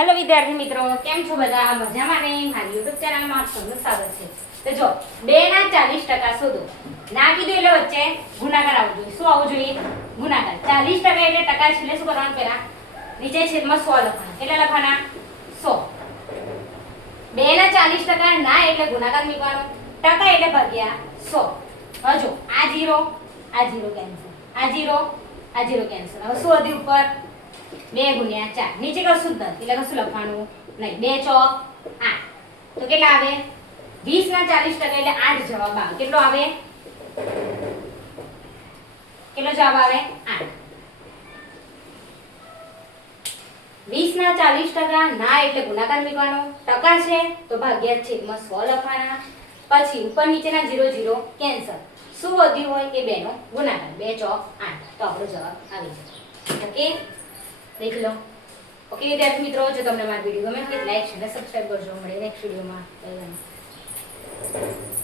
Hello વિદ્યાર્થી મિત્રો, કેમ છો બધા? મજામાં ને? મારી YouTube ચેનલમાં આપ સૌનું સ્વાગત છે. તો જો 2 ના 40% શોધો. ના કીધું એટલે વચ્ચે ગુણાકાર આવવો જોઈએ. શું આવવું જોઈએ? ગુણાકાર. 40% એટલે ટકા છે એટલે શું કરવાનું? પહેલા નીચે છેદમાં 100 લખવાના. કેટલા લખવાના? 100. 2 ના 40% ના એટલે ગુણાકાર મૂકવાનો, ટકા એટલે ભાગ્યા 100. હવે જો આ 0 કેન્સલ, આ 0 કેન્સલ. હવે શું વધ્યું ઉપર? 2 ગુણ્યા 4. નીચે કશું જ નથી એટલે કશું લખવાનું નહીં. 2 ચોક 8. તો કેટલા આવે? 20 ના 40% એટલે 8 જવાબ આવે. કેટલો આવે? કેટલો જવાબ આવે? 8. 20 ના 40% ના એટલે ગુણાકાર મૂકવાનો, ટકા છે તો ભાગ્યા છેદમાં 100 લખવાના. પછી ઉપર નીચેના 0 0 કેન્સલ. શું વધ્યું હોય કે 2 નો ગુણાકાર. 2 ચોક 8. તો આપણો જવાબ આવી જશે. ઓકે, देख लो. ओके विद्यार्थी मित्रों, जो તમને મારો વિડિયો ગમે તો લાઈક અને સબસ્ક્રાઇબ કરજો. મળીએ નેક્સ્ટ વિડિયોમાં. Bye bye.